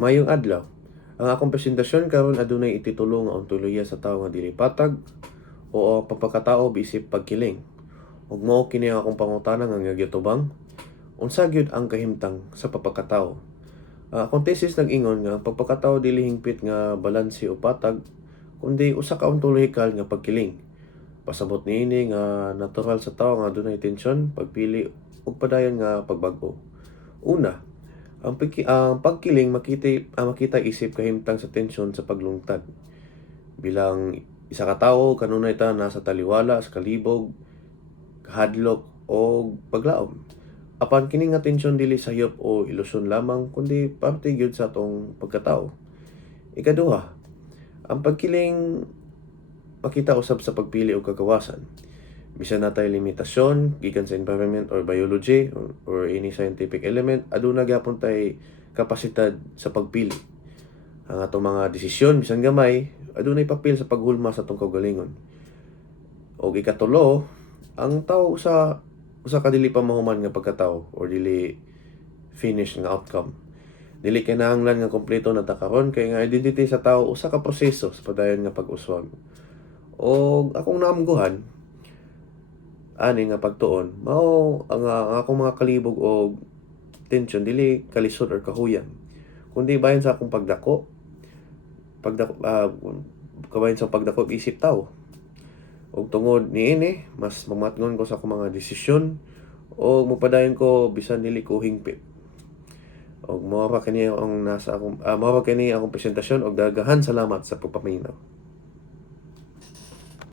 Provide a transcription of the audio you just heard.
Mayong adlaw. Ang akong presentasyon karon adunay ititulo nga ontolohiya sa tawo nga dili patag o pagpakatao bisip pagkiling. Ug mao kini ang akong pangutana nga nagyatubang unsa gyud ang kahimtang sa pagpakatao. Akong thesis nag-ingon nga ang pagpakatao dili hingpit nga balanse o patag kundi usa ka ontologikal nga pagkiling. Pasabot niini nga natural sa tawo nga adunay tensyon, pagpili ug padayon nga pagbag-o. Una, ang pagkiling makita isip kahimtang sa tensyon sa paglungtad. Bilang isa ka tawo, kanunay ta nasa taliwala sa kalibog, kahadlok o paglaom. Apan kini nga tensyon dili sayop o ilusyon lamang kundi parte gyud sa atong pagkatao. Ikaduha, ang pagkiling makita usab sa pagpili og kagawasan. Bisan natay limitasyon gikan sa environment or biology or any scientific element, aduna gyapon tay kapasidad sa pagpili. Ang atong mga desisyon bisan gamay adunay papel sa paghulma sa atong kaugalingon. Og ikatulo, ang tawo usa ka dili pa mahuman nga pagkatawo or dili finish nga outcome. Dili kinahanglan nga kompleto na ta karon kay nga identity sa tawo usa ka proseso sa padayon nga pag-uswag. Og akong naamguhan ani nga pagtuon mao ang akong mga kalibog og tensyon dili kalisod or kahuyan kundi bahin sa akong kabahin sa pagdako isip tao. Og tungod niini mas mamatngon ko sa akong mga desisyon o mupadayon ko bisan dili ko hingpit. Og mao ra kini ang nasa akong mao ra kini akong presentasyon og daghan salamat sa pagpaminaw.